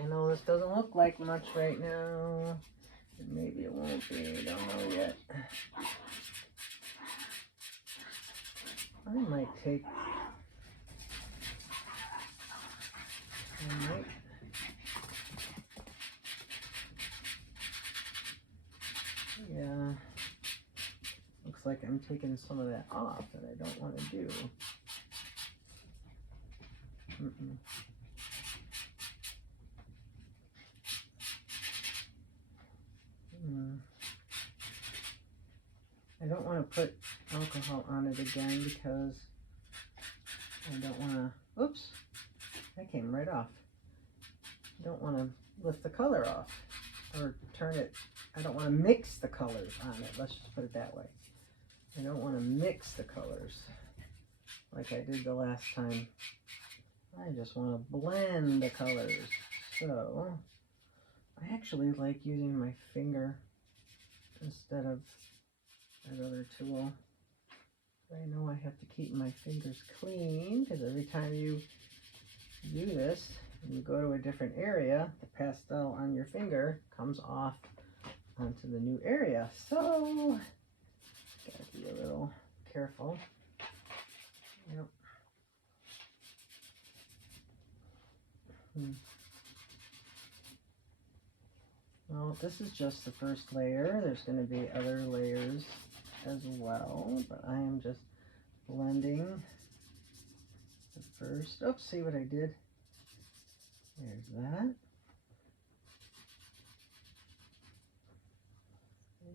I know this doesn't look like much right now. Maybe it won't be, I don't know yet. I might take, yeah, looks like I'm taking some of that off that I don't want to do. I don't want to put alcohol on it again because I don't want to, oops, that came right off. I don't want to lift the color off or turn it, I don't want to mix the colors on it, let's just put it that way. I don't want to mix the colors like I did the last time. I just want to blend the colors. So I actually like using my finger instead of that other tool. I know I have to keep my fingers clean because every time you do this and you go to a different area, the pastel on your finger comes off onto the new area. So gotta be a little careful. Yep. Well, this is just the first layer. There's going to be other layers as well, but I am just blending the first. Oops, see what I did? There's that.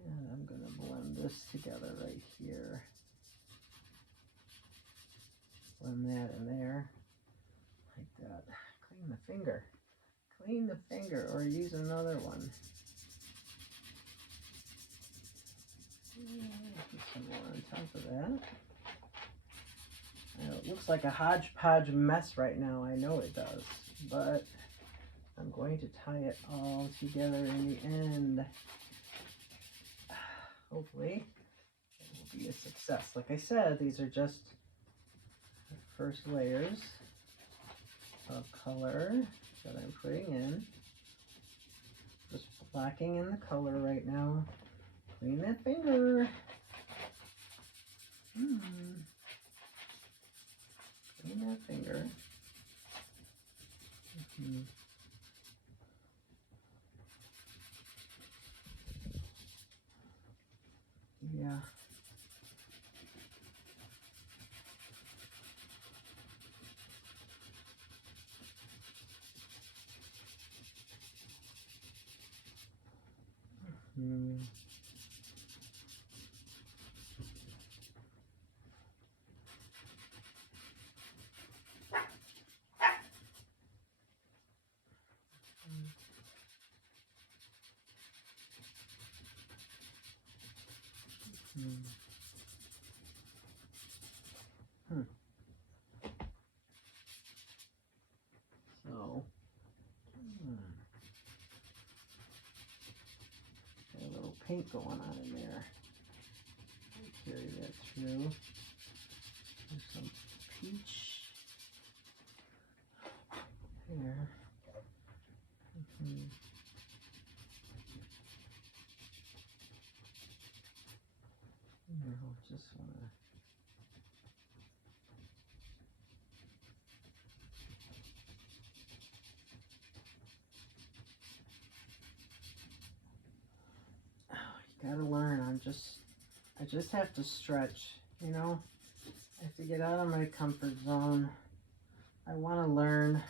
And I'm going to blend this together right here. Blend that in there, like that. Clean the finger. Clean the finger or use another one. Put some more on top of that. It looks like a hodgepodge mess right now. I know it does, but I'm going to tie it all together in the end. Hopefully it will be a success. Like I said, these are just the first layers of color that I'm putting in. Just blocking in the color right now. Clean that finger. Clean that finger. Yeah. So, got a little paint going on in there. Carry that through. There's some peach here. I'll just want to gotta learn. I just have to stretch, you know. I have to get out of my comfort zone. I want to learn.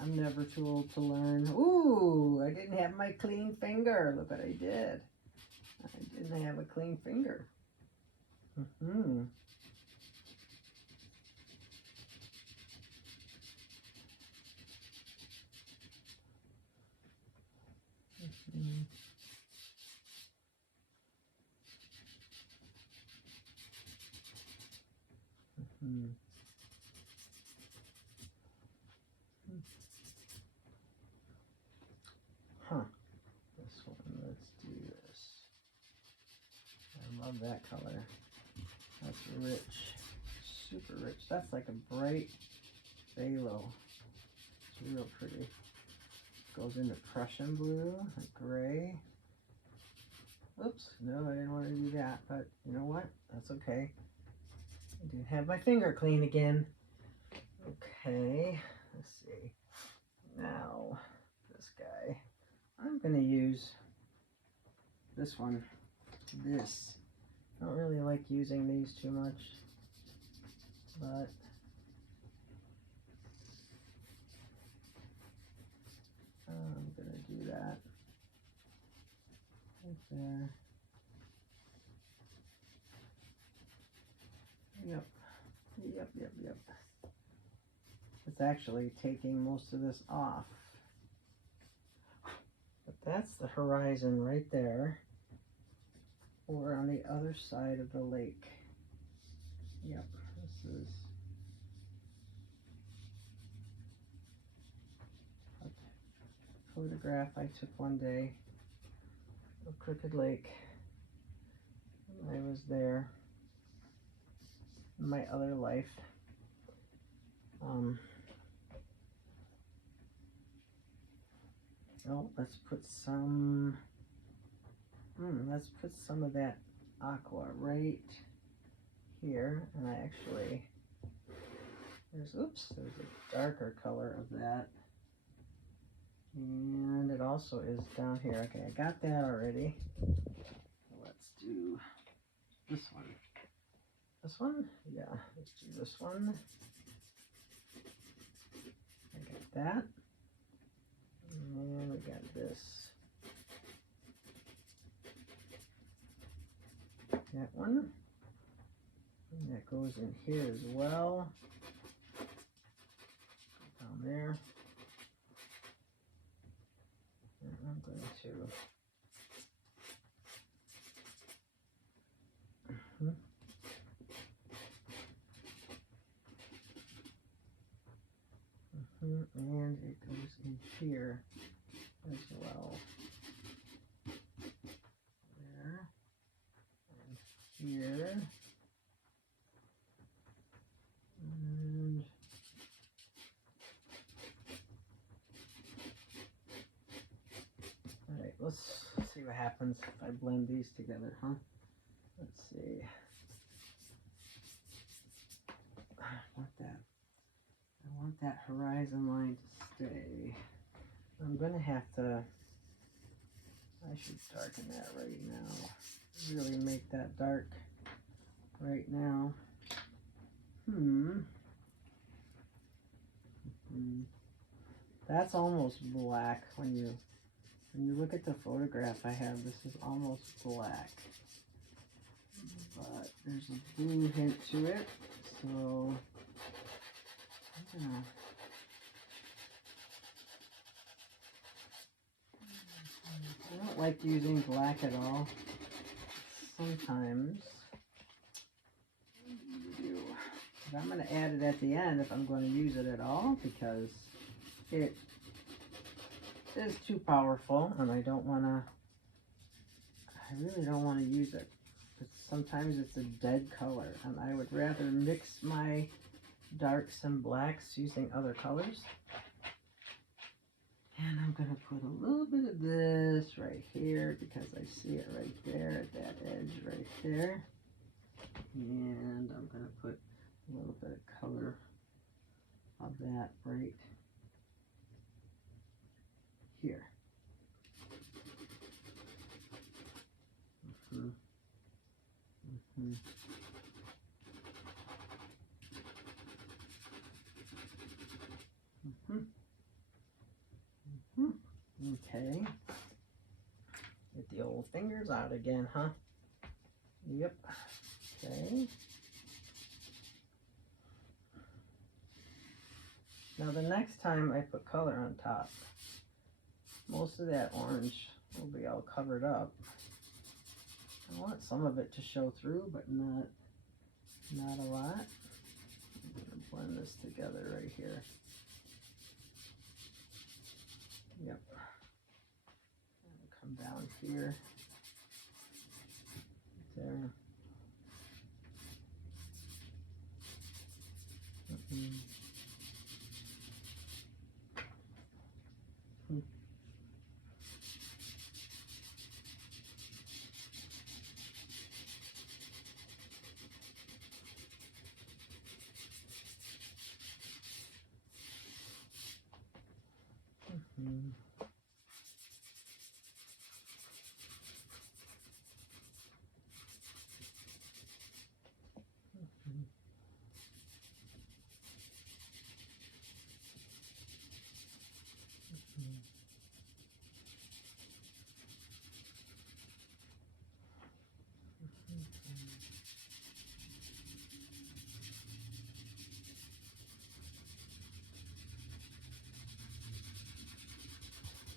I'm never too old to learn. Ooh, I didn't have my clean finger. Look what I did. I didn't have a clean finger. This one, let's do this. I love that color. That's rich, super rich. That's like a bright phthalo. It's real pretty. Goes into Prussian blue, gray. Oops, no, I didn't want to do that, but you know what? That's okay. I didn't have my finger clean again. Okay, let's see. Now, this guy. I'm going to use this one. This. I don't really like using these too much, but I'm going to do that right there. Yep. It's actually taking most of this off. But that's the horizon right there. Or on the other side of the lake. Yep, this is a photograph I took one day of Crooked Lake. I was there in my other life. Oh, let's put some of that aqua right here, and I actually there's a darker color of that, and it also is down here. Okay, I got that already. Let's do this one. This one? Yeah, let's do this one. I got that. And we got this. That one. And that goes in here as well. Down there. And I'm going to and it goes in here as well. There and here. And all right, let's see what happens if I blend these together, huh? Let's see. I want that horizon line to stay. I'm gonna have to, I should darken that right now. Really make that dark right now. That's almost black when you look at the photograph I have. This is almost black, but there's a blue hint to it, so I don't like using black at all. Sometimes you do. But I'm going to add it at the end if I'm going to use it at all, because it is too powerful and I really don't want to use it. Because sometimes it's a dead color and I would rather mix my darks and blacks using other colors. And I'm going to put a little bit of this right here because I see it right there at that edge right there. And I'm going to put a little bit of color of that right here. Okay. Get the old fingers out again, huh? Yep. Okay. Now the next time I put color on top, most of that orange will be all covered up. I want some of it to show through, but not a lot. I'm going to blend this together right here. Yep. Come down here. There. Mhm.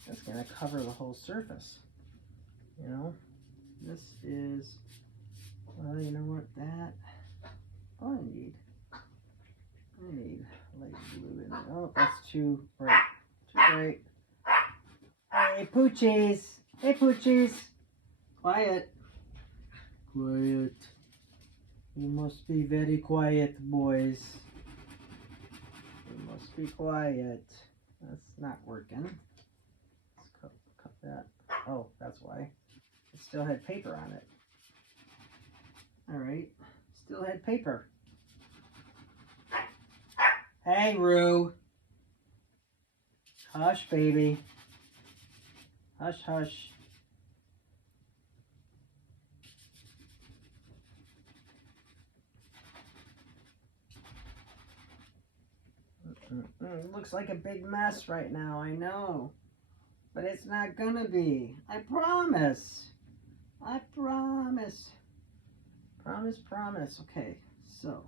That's going to cover the whole surface, you know. This is, well, you know what, that, oh, I need light blue in there. Oh, that's too bright, too bright. Hey, poochies, hey, poochies, quiet, quiet. You must be very quiet, boys. You must be quiet. That's not working. Let's cut that. Oh, that's why. It still had paper on it. All right, still had paper. Hey, Roo. Hush, baby. Hush, hush. It looks like a big mess right now, I know. But it's not gonna be. I promise. I promise. Promise, promise. Okay, so.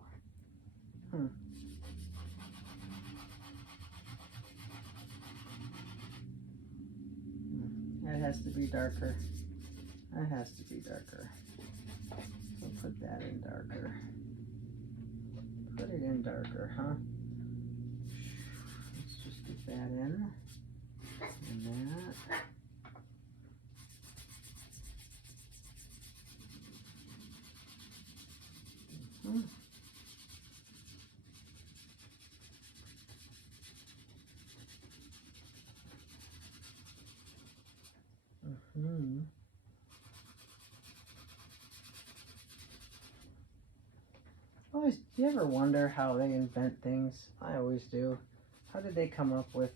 That has to be darker. That has to be darker. So put that in darker. Put it in darker, huh? Let's just get that in. And that. Always, do you ever wonder how they invent things? I always do. How did they come up with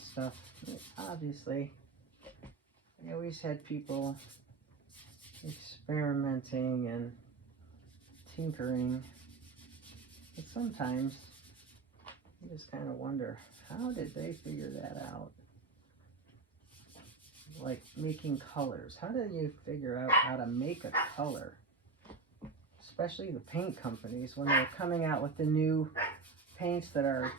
stuff? I mean, obviously, they always had people experimenting and tinkering. But sometimes you just kind of wonder, how did they figure that out? Like making colors. How do you figure out how to make a color? Especially the paint companies, when they're coming out with the new paints that are,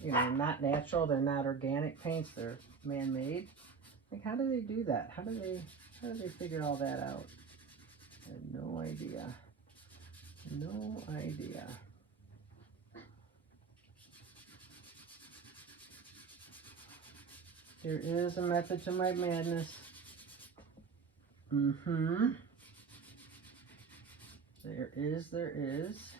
you know, not natural, they're not organic paints, they're man-made. Like, how do they do that? How do they figure all that out? I have no idea. No idea. There is a method to my madness. There is.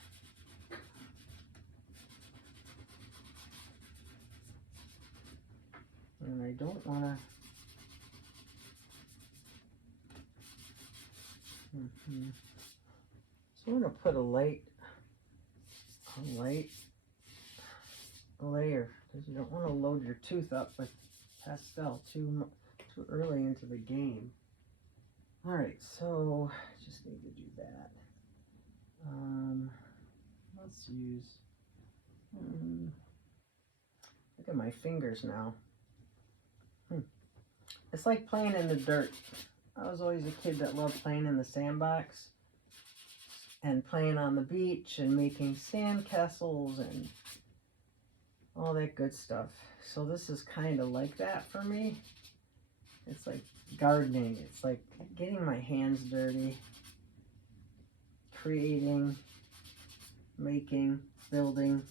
And I don't want to. So I'm going to put a light layer, because you don't want to load your tooth up with pastel too early into the game. All right, so just need to do that. Let's use. Look at my fingers now. It's like playing in the dirt. I was always a kid that loved playing in the sandbox and playing on the beach and making sand castles and all that good stuff. So this is kind of like that for me. It's like gardening. It's like getting my hands dirty, creating, making, building.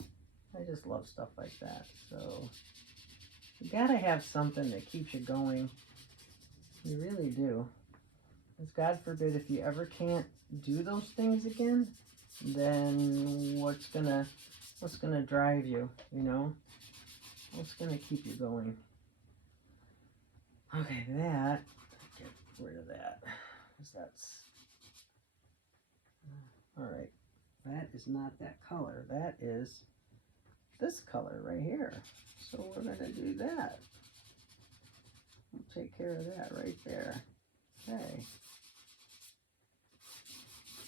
I just love stuff like that. So you gotta have something that keeps you going. You really do. Because God forbid if you ever can't do those things again, then what's gonna drive you, you know? What's gonna keep you going? Okay, that, get rid of that, because that's, all right, that is not that color. That is this color right here. So we're going to do that. We'll take care of that right there. Okay.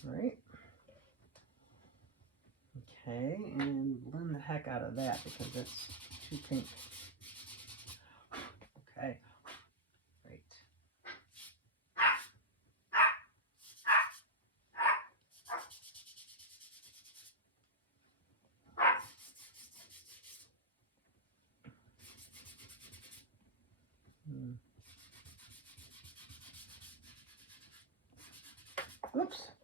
Right. Okay, and blend the heck out of that because it's too pink. Okay. Great. Oops.